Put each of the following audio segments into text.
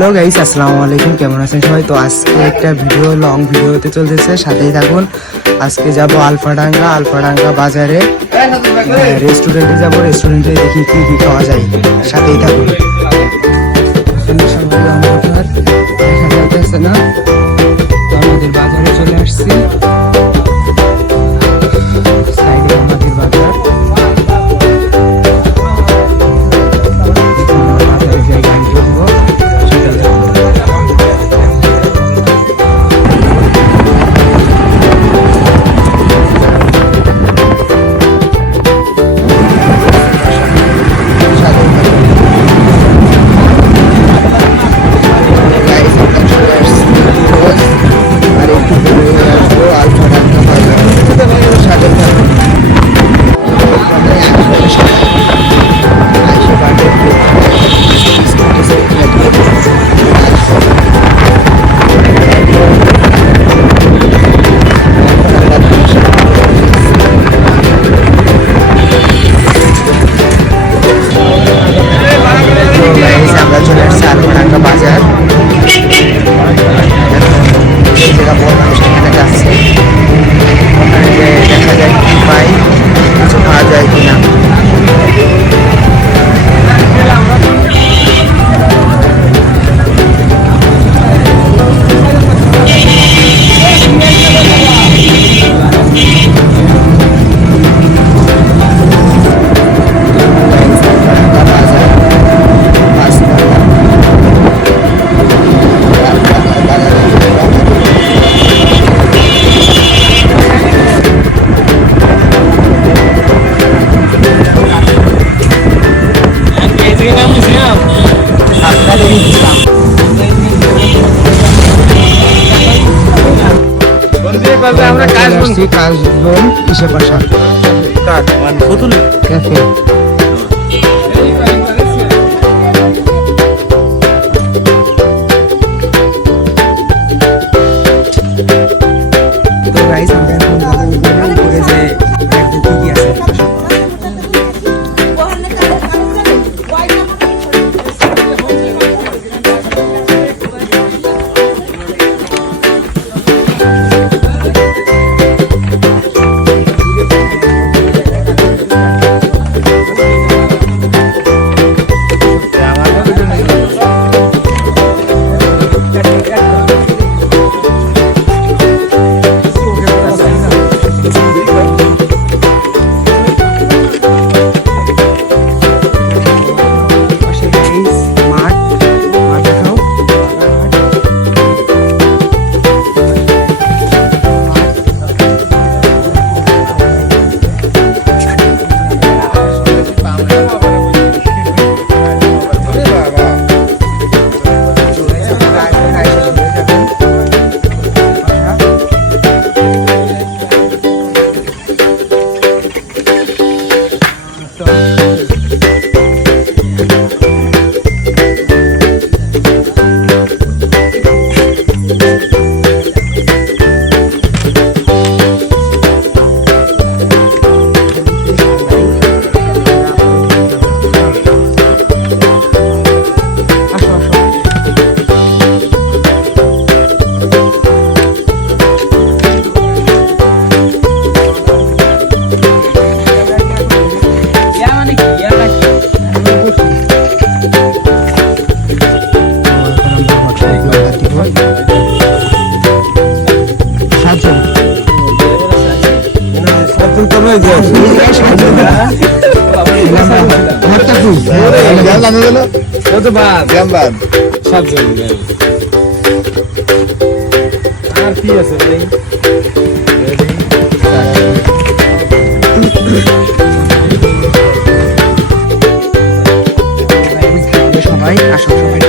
Hello guys, আসসালামু আলাইকুম। কেমন আছেন সবাই? তো আজকে একটা লং ভিডিও হতে চলতেছে, সাথেই থাকুন। আজকে যাব আলফাডাঙ্গা বাজারে, রেস্টুরেন্টে যাব। রেস্টুরেন্টে দেখি কি কি খাওয়া যায়, সাথেই থাকুন। দেখা যাচ্ছে না, আমাদের বাজারে চলে আসছি। সাইডে আমাদের বাজার, বাজারে যাই, গাড়ি করবো। আমরা চলে আসছি আলফাডাঙ্গা বাজার। যেটা বললাম সেখানে যাচ্ছি, ওখানে যে দেখা যায় কি পাই, কিছু খাওয়া যায় কিনা। আমরা কাশবন কিসে পাশা ক্যাফে। তো গাইস, আমরা এখন যাবো উপরে যে দেখবো কি কি আছে। আর কি আছে ভাই? সবাই আসো, সবাই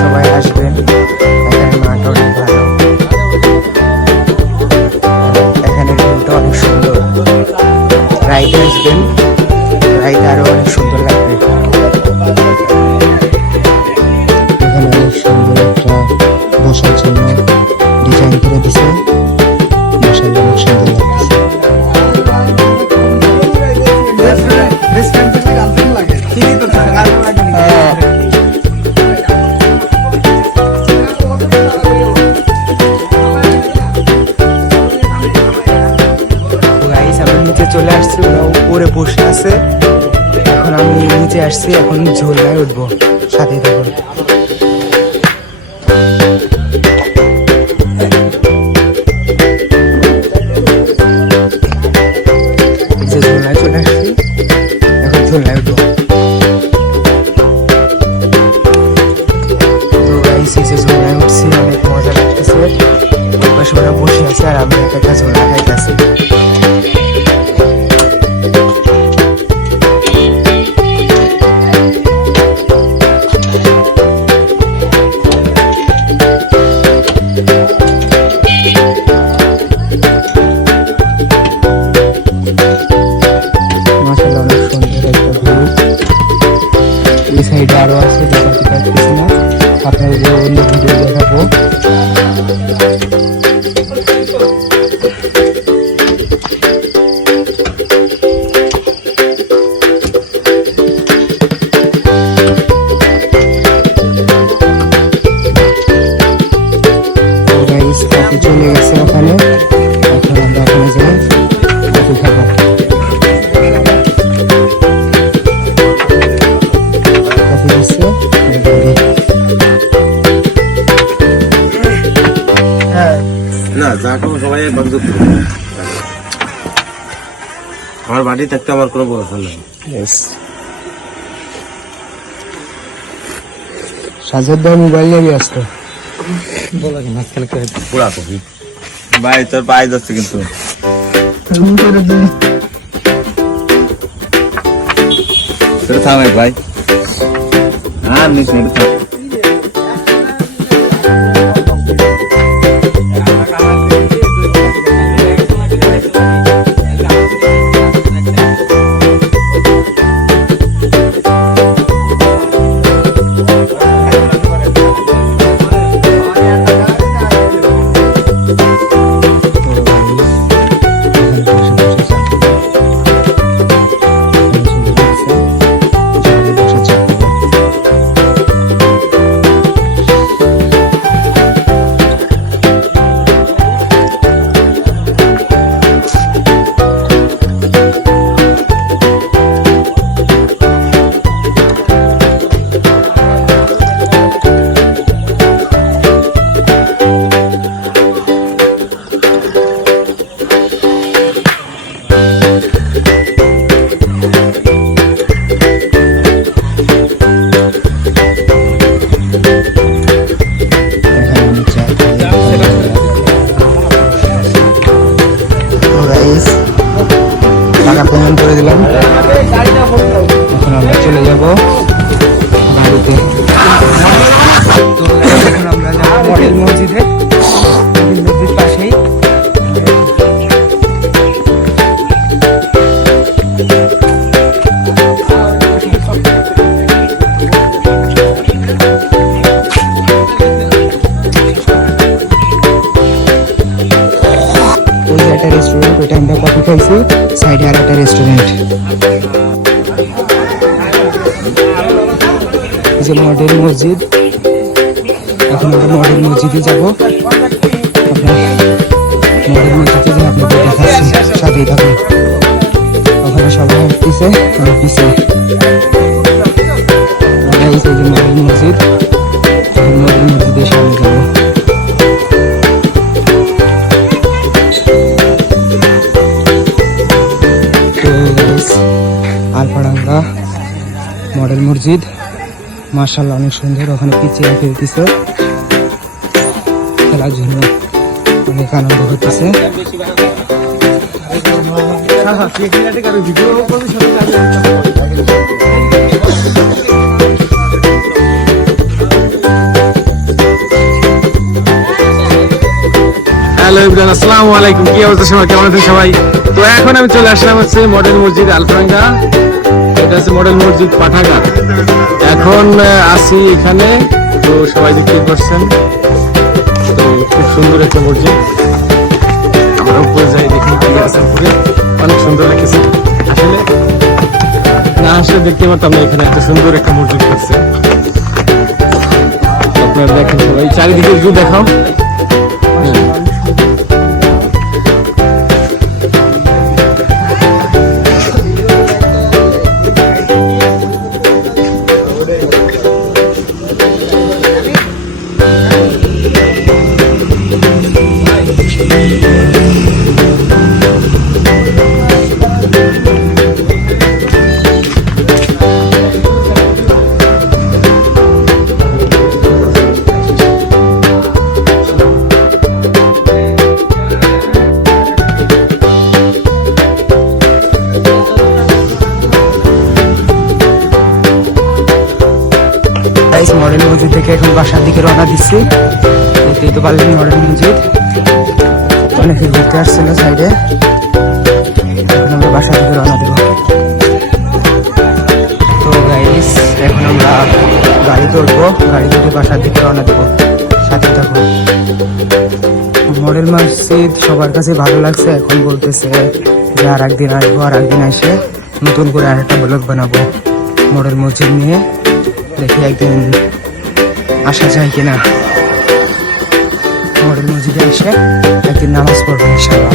সবাই আসবেন, এখানে মাঠ অনেক ভালো, এখানে ভিউটা অনেক সুন্দর। রাইডে আসবেন, রাইডে আরো অনেক সুন্দর লাগবে। এখানে অনেক সুন্দর একটা বসার জন্য ডিজাইন করে দিছে, মাশাআল্লাহ অনেক সুন্দর লাগছে। নিচে চলে আসছি, ওরা উপরে বসে আছে, এখন আমি নিচে আসছি, এখন ঝোলায় উঠবো, সাথে থাকুন। যে ঝোলায় চলে আসছি, এখন ঝোলায় উঠবো। তো গাইস এই যে ঝোলায় উঠছি, অনেক মজা লাগতেছে। পাশে ওরা বসে আছে আর আমি একটা ঝোলা খাইতেছি। এই সাইডে আরো আছে, দেখাতে পারতেছি না, আপনাদের অন্য ভিডিও দেখাবো। চলে গেছে ওখানে, এখন আমরা ওখানে যাই, কফি খাবো। কফি দিচ্ছে না, যা করবো সবাই বন্ধু। আমার বাড়ি থাকতে আমার কোনো প্রশ্ন নেই। সাজেদ ভাই মোবাইল নিয়ে ব্যস্ত, পুরা কফি ভাই, তোর পায়ে যাচ্ছে কিন্তু থামেক ভাই, আর নিস না। পেমেন্ট করে দিলাম, এখন আমরা চলে যাব বাড়িতে। তো এখন আমরা যাবো মডেল মসজিদে, মসজিদ পাশেই। একটা রেস্টুরেন্ট, ওইটা আমরা কফি খাইছি, সাইডে আর একটা রেস্টুরেন্ট। যে মডেল মসজিদ, এখন আমরা মডেল মসজিদে যাবো। আপনার মডেল মসজিদে যে আপনাদের দেখাচ্ছি, সাথেই থাকুন। ওখানে সবাই আসতেছে, আমি পিছিয়ে মডেল মসজিদ, মডেল মসজিদের সামনে যাবো। আলফাডাঙ্গা মডেল মসজিদ, মাশাআল্লাহ অনেক সুন্দর। ওখানে পিছিয়ে রেখে দিতেছে, খেলার জন্য অনেক আনন্দ হতেছে। হ্যালো এভরিওয়ান, আসসালামু আলাইকুম। কি অবস্থা সবাই, কেমন আছেন সবাই? তো এখন আমি চলে আসলাম হচ্ছে মডেল মসজিদ আলফারাঙ্গা। এটা হচ্ছে মডেল মসজিদ পাঠাঘাট। এখন আসি এখানে, তো সবাই দেখতে পাচ্ছেন। তো খুব সুন্দর একটা মসজিদ। আমরা উপরে যাই, দেখি কি আছে উপরে। অনেক সুন্দর লাগছে আসলে, না আসলে দেখতে পারতাম না এখানে এত সুন্দর একটা মসজিদ করছে। আপনারা দেখেন সবাই, চারিদিকে একটু দেখাও। মডেল মসজিদ থেকে এখন বাসার দিকে রওনা দিচ্ছি। দেখতেই তো পারলেন মডেল মসজিদ, অনেকে ঘুরতে আসছিল সাইডে। এখন আমরা বাসার দিকে রওনা দেবো। তো গাইস, এখন আমরা গাড়ি তুলবো, গাড়ি থেকে বাসার দিকে রওনা দেবো। সাথে থাকুন। মডেল মসজিদ সবার কাছে ভালো লাগছে। এখন বলতেছে যে আর একদিন আসবো, আর একদিন এসে নতুন করে আর একটা ব্লগ বানাবো মডেল মসজিদ নিয়ে। দেখি একদিন আসা যায় কিনা। মডেল মসজিদে এসে একদিন নামাজ পড়বো ইনশাআল্লাহ।